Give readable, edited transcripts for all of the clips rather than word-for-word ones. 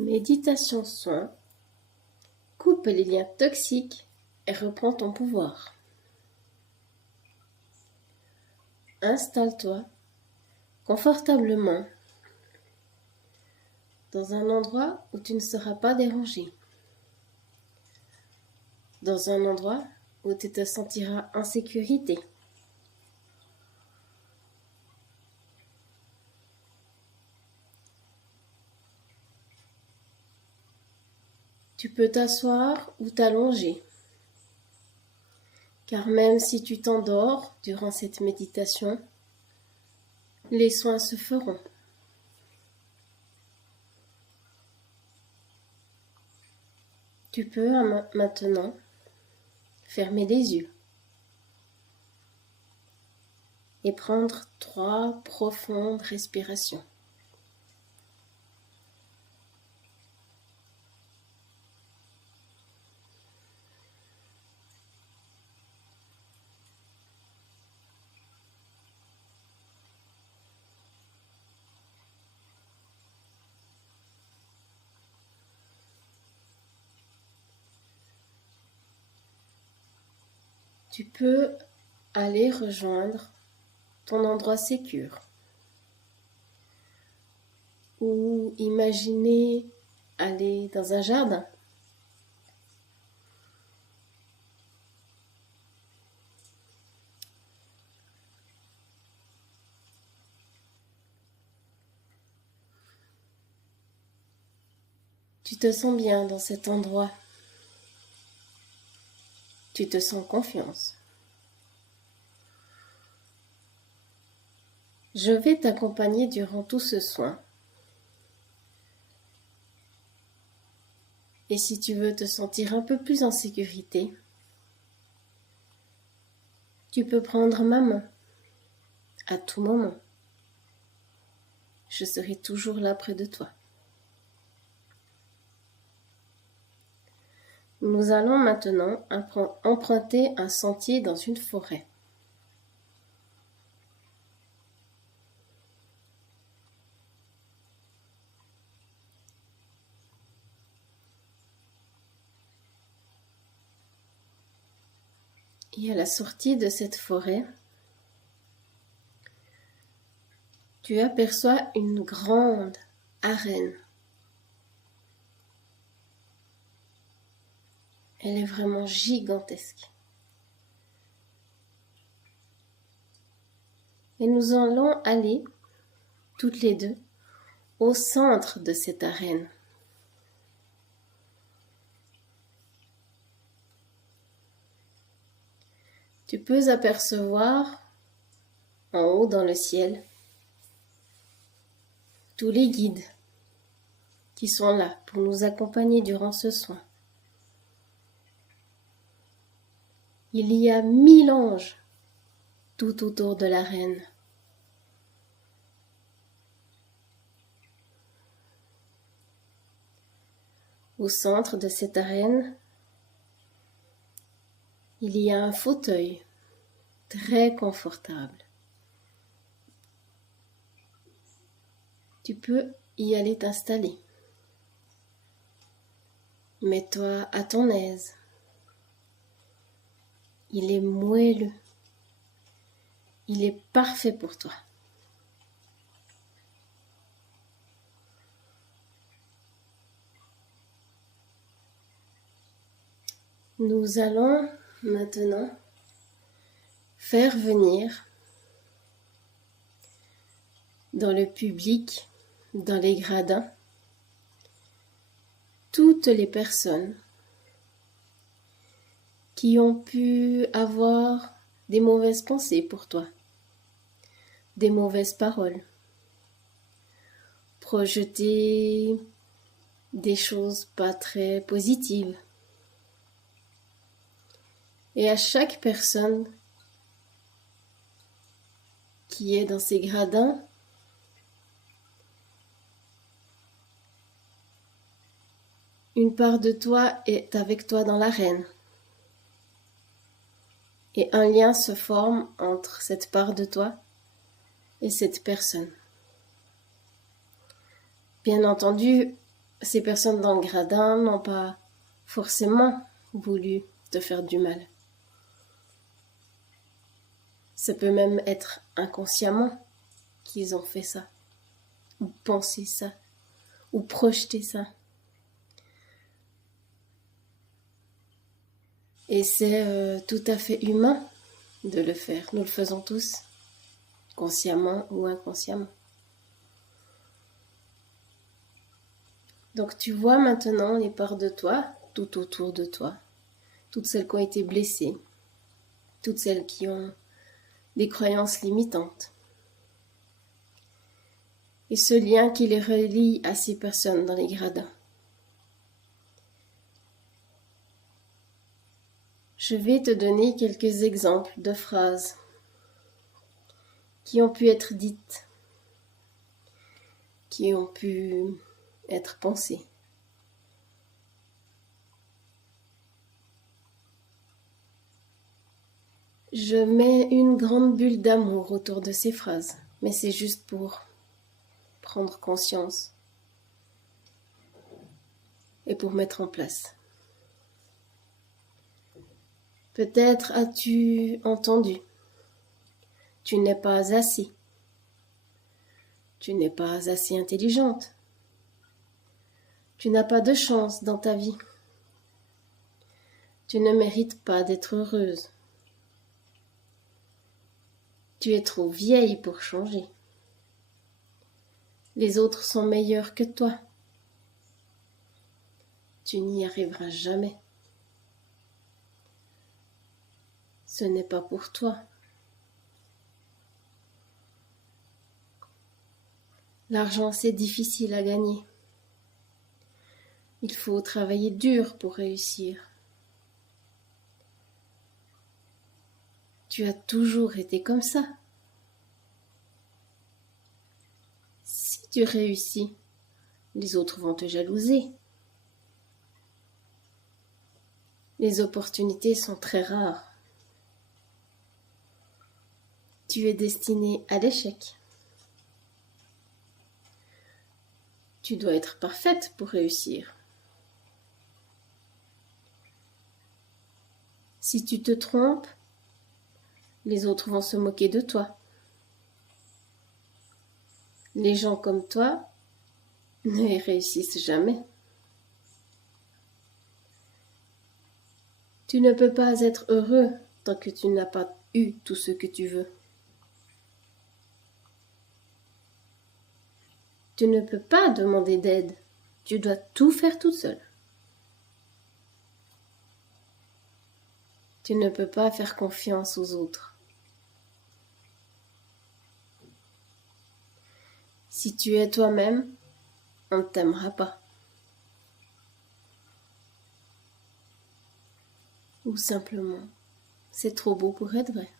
Méditation soin, coupe les liens toxiques et reprends ton pouvoir. Installe-toi confortablement dans un endroit où tu ne seras pas dérangé, dans un endroit où tu te sentiras en sécurité. Tu peux t'asseoir ou t'allonger, car même si tu t'endors durant cette méditation, les soins se feront. Tu peux maintenant fermer les yeux et prendre 3 profondes respirations. Tu peux aller rejoindre ton endroit sécure ou imaginer aller dans un jardin. Tu te sens bien dans cet endroit. Tu te sens confiance. Je vais t'accompagner durant tout ce soin. Et si tu veux te sentir un peu plus en sécurité, tu peux prendre ma main à tout moment. Je serai toujours là près de toi. Nous allons maintenant emprunter un sentier dans une forêt. Et à la sortie de cette forêt, tu aperçois une grande arène. Elle est vraiment gigantesque. Et nous allons aller, toutes les deux, au centre de cette arène. Tu peux apercevoir, en haut dans le ciel, tous les guides qui sont là pour nous accompagner durant ce soin. Il y a 1000 anges tout autour de l'arène. Au centre de cette arène, il y a un fauteuil très confortable. Tu peux y aller t'installer. Mets-toi à ton aise. Il est moelleux. Il est parfait pour toi. Nous allons maintenant faire venir dans le public, dans les gradins, toutes les personnes qui ont pu avoir des mauvaises pensées pour toi, des mauvaises paroles, projeter des choses pas très positives. Et à chaque personne qui est dans ces gradins, une part de toi est avec toi dans l'arène. Et un lien se forme entre cette part de toi et cette personne. Bien entendu, Ces personnes dans le gradin n'ont pas forcément voulu te faire du mal. Ça peut même être inconsciemment qu'ils ont fait ça, ou pensé ça, ou projeté ça. Et c'est tout à fait humain de le faire. Nous le faisons tous, consciemment ou inconsciemment. Donc tu vois maintenant les parts de toi, tout autour de toi, toutes celles qui ont été blessées, toutes celles qui ont des croyances limitantes. Et ce lien qui les relie à ces personnes dans les gradins. Je vais te donner quelques exemples de phrases qui ont pu être dites, qui ont pu être pensées. Je mets une grande bulle d'amour autour de ces phrases, mais c'est juste pour prendre conscience et pour mettre en place. Peut-être as-tu entendu « Tu n'es pas assez ». Tu n'es pas assez intelligente. Tu n'as pas de chance dans ta vie. Tu ne mérites pas d'être heureuse. Tu es trop vieille pour changer. Les autres sont meilleurs que toi. Tu n'y arriveras jamais. Ce n'est pas pour toi. L'argent, c'est difficile à gagner. Il faut travailler dur pour réussir. Tu as toujours été comme ça. Si tu réussis, les autres vont te jalouser. Les opportunités sont très rares. Tu es destiné à l'échec. Tu dois être parfaite pour réussir. Si tu te trompes, les autres vont se moquer de toi. Les gens comme toi ne réussissent jamais. Tu ne peux pas être heureux tant que tu n'as pas eu tout ce que tu veux. Tu ne peux pas demander d'aide. Tu dois tout faire toute seule. Tu ne peux pas faire confiance aux autres. Si tu es toi-même, on ne t'aimera pas. Ou simplement, c'est trop beau pour être vrai.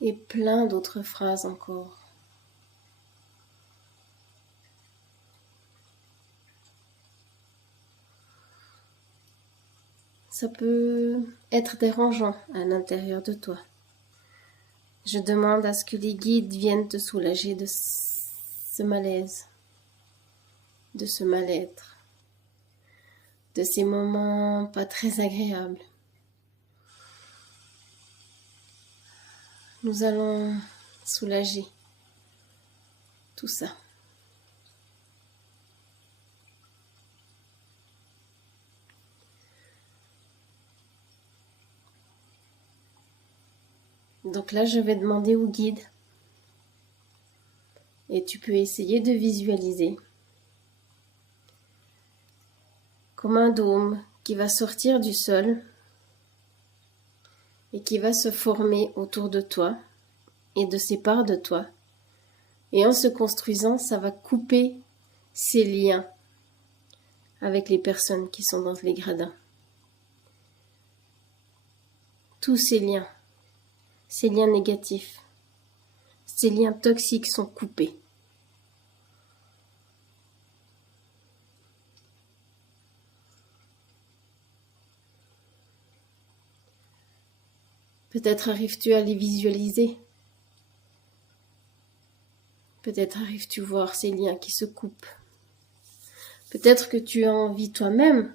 Et plein d'autres phrases encore. Ça peut être dérangeant à l'intérieur de toi. Je demande à ce que les guides viennent te soulager de ce malaise, de ce mal-être, de ces moments pas très agréables. Nous allons soulager tout ça. Donc là, je vais demander au guide et tu peux essayer de visualiser comme un dôme qui va sortir du sol et qui va se former autour de toi et de ces parts de toi. Et en se construisant, ça va couper ces liens avec les personnes qui sont dans les gradins. Tous ces liens négatifs, ces liens toxiques sont coupés. Peut-être arrives-tu à les visualiser. Peut-être arrives-tu voir ces liens qui se coupent. Peut-être que tu as envie toi-même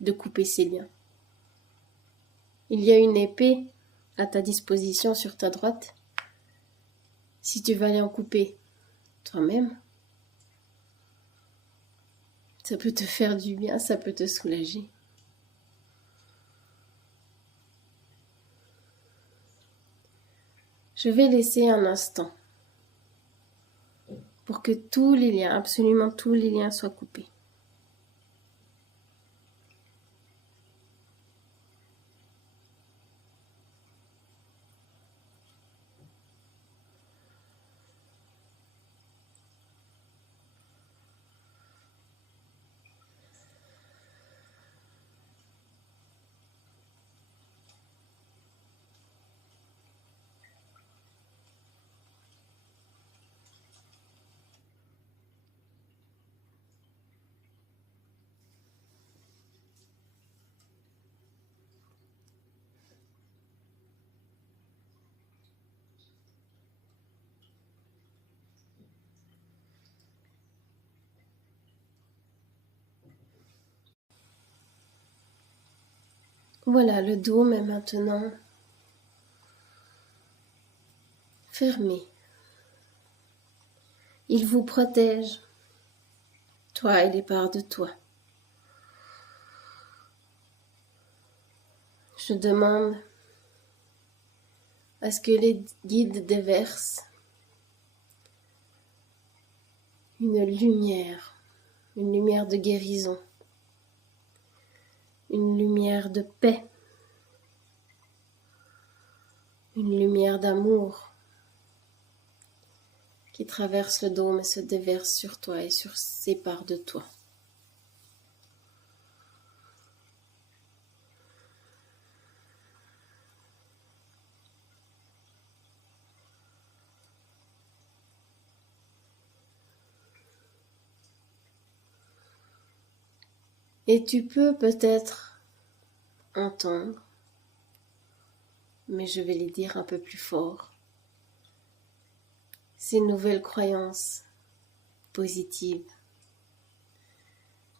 de couper ces liens. Il y a une épée à ta disposition sur ta droite. Si tu vas aller en couper toi-même, ça peut te faire du bien, ça peut te soulager. Je vais laisser un instant pour que tous les liens, absolument tous les liens soient coupés. Voilà, le dôme est maintenant fermé. Il vous protège, toi et les parts de toi. Je demande à ce que les guides déversent une lumière de guérison, une lumière de paix, une lumière d'amour qui traverse le dôme et se déverse sur toi et sur ces parts de toi. Et tu peux peut-être entendre, mais je vais les dire un peu plus fort, ces nouvelles croyances positives,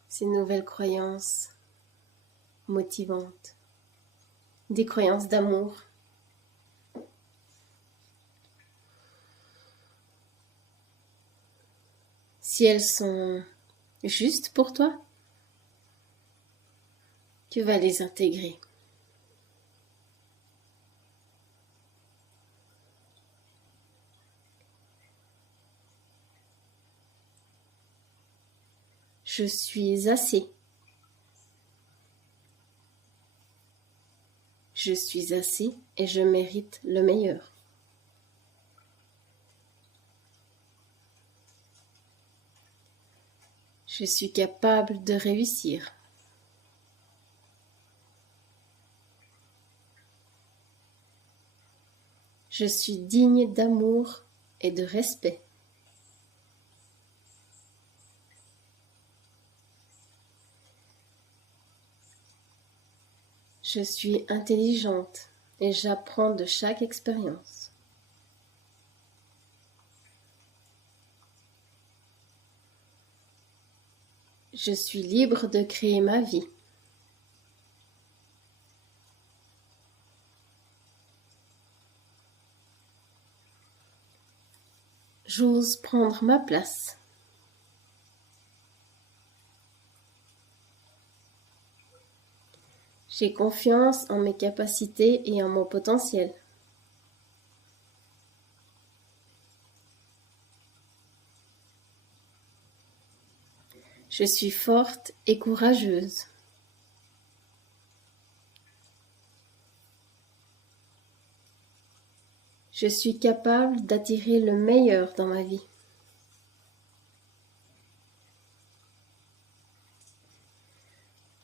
ces nouvelles croyances motivantes, des croyances d'amour. Si elles sont justes pour toi, tu vas les intégrer. Je suis assez. Je suis assez et je mérite le meilleur. Je suis capable de réussir. Je suis digne d'amour et de respect. Je suis intelligente et j'apprends de chaque expérience. Je suis libre de créer ma vie. J'ose prendre ma place. J'ai confiance en mes capacités et en mon potentiel. Je suis forte et courageuse. Je suis capable d'attirer le meilleur dans ma vie.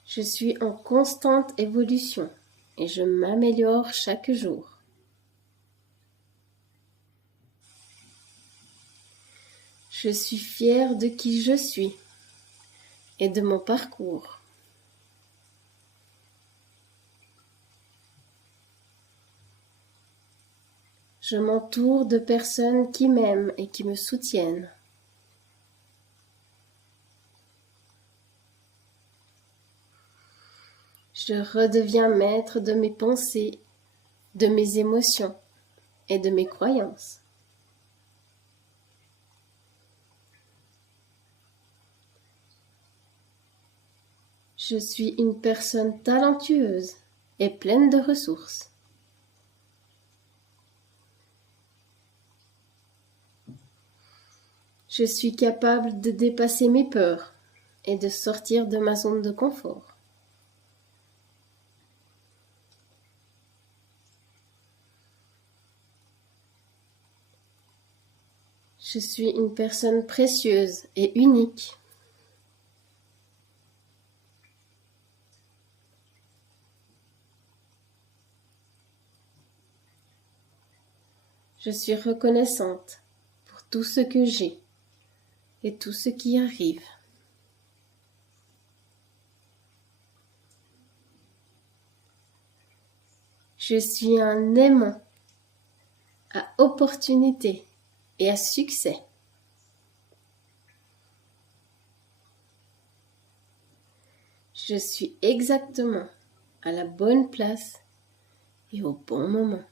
Je suis en constante évolution et je m'améliore chaque jour. Je suis fière de qui je suis et de mon parcours. Je m'entoure de personnes qui m'aiment et qui me soutiennent. Je redeviens maître de mes pensées, de mes émotions et de mes croyances. Je suis une personne talentueuse et pleine de ressources. Je suis capable de dépasser mes peurs et de sortir de ma zone de confort. Je suis une personne précieuse et unique. Je suis reconnaissante pour tout ce que j'ai et tout ce qui arrive. Je suis un aimant à opportunité et à succès. Je suis exactement à la bonne place et au bon moment.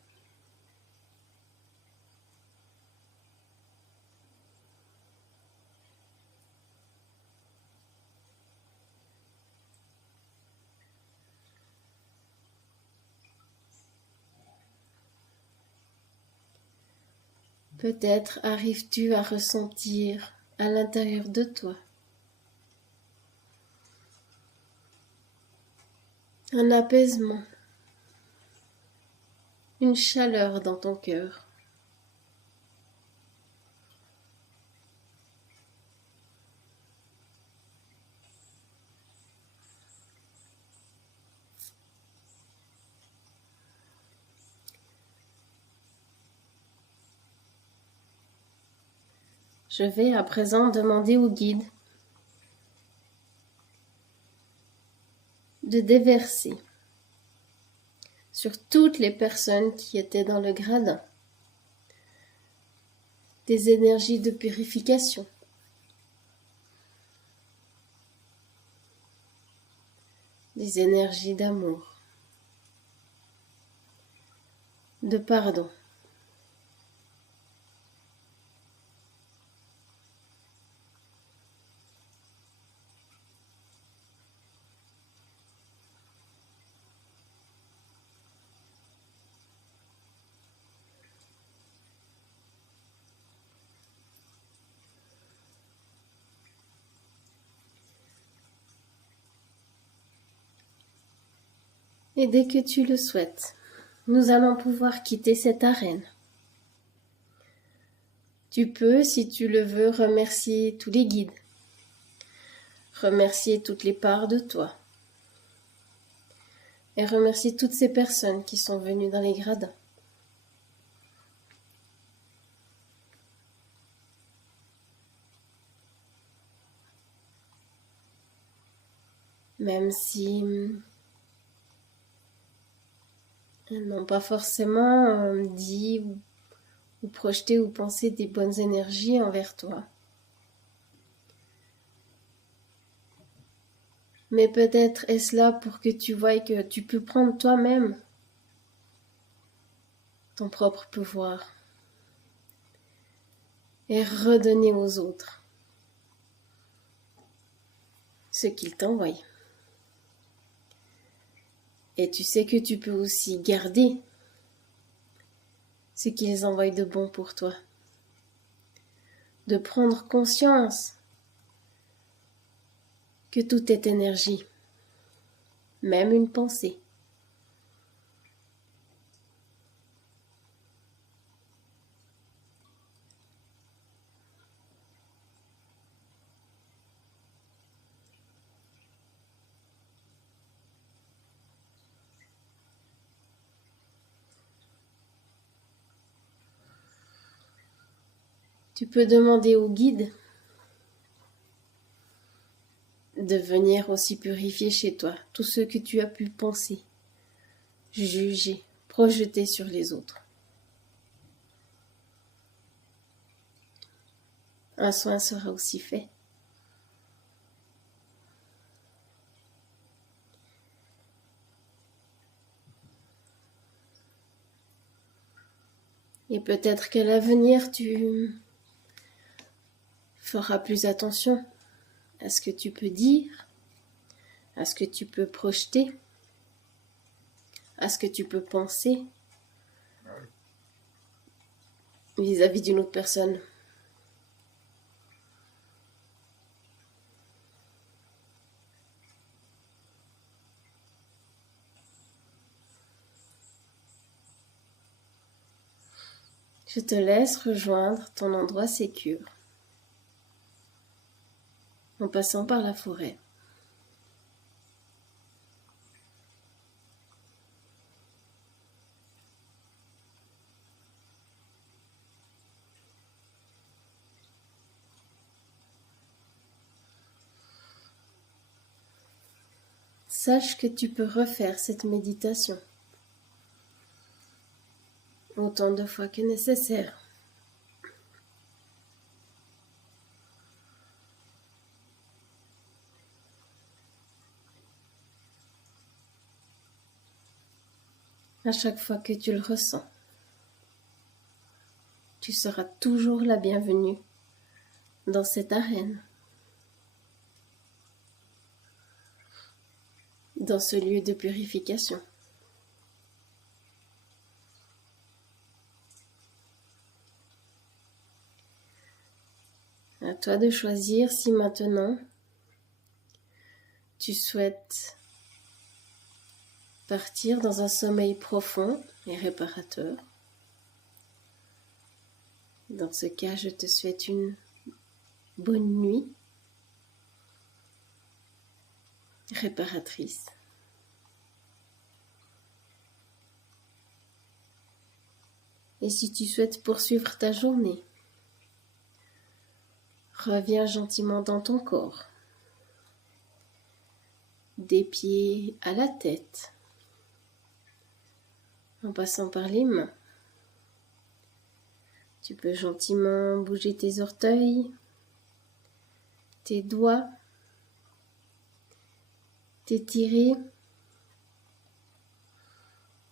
Peut-être arrives-tu à ressentir à l'intérieur de toi un apaisement, une chaleur dans ton cœur. Je vais à présent demander au guide de déverser sur toutes les personnes qui étaient dans le gradin des énergies de purification, des énergies d'amour, de pardon. Et dès que tu le souhaites, nous allons pouvoir quitter cette arène. Tu peux, si tu le veux, remercier tous les guides, remercier toutes les parts de toi et remercier toutes ces personnes qui sont venues dans les gradins. Même si elles n'ont pas forcément dit ou projeté ou pensé des bonnes énergies envers toi. Mais peut-être est-ce là pour que tu voies que tu peux prendre toi-même ton propre pouvoir et redonner aux autres ce qu'ils t'envoient. Et tu sais que tu peux aussi garder ce qu'ils envoient de bon pour toi. De prendre conscience que tout est énergie, même une pensée. Tu peux demander au guide de venir aussi purifier chez toi tout ce que tu as pu penser, juger, projeter sur les autres. un soin sera aussi fait. Et peut-être qu'à l'avenir, tu feras plus attention à ce que tu peux dire, à ce que tu peux projeter, à ce que tu peux penser vis-à-vis d'une autre personne. Je te laisse rejoindre ton endroit sécure en passant par la forêt. Sache que tu peux refaire cette méditation autant de fois que nécessaire. À chaque fois que tu le ressens, tu seras toujours la bienvenue dans cette arène, dans ce lieu de purification. À toi de choisir si maintenant tu souhaites partir dans un sommeil profond et réparateur. Dans ce cas, je te souhaite une bonne nuit réparatrice. Et si tu souhaites poursuivre ta journée, reviens gentiment dans ton corps, des pieds à la tête, en passant par les mains. Tu peux gentiment bouger tes orteils, tes doigts, t'étirer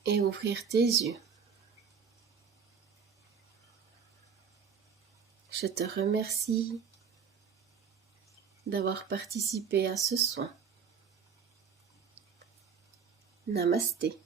et ouvrir tes yeux. Je te remercie d'avoir participé à ce soin. Namasté.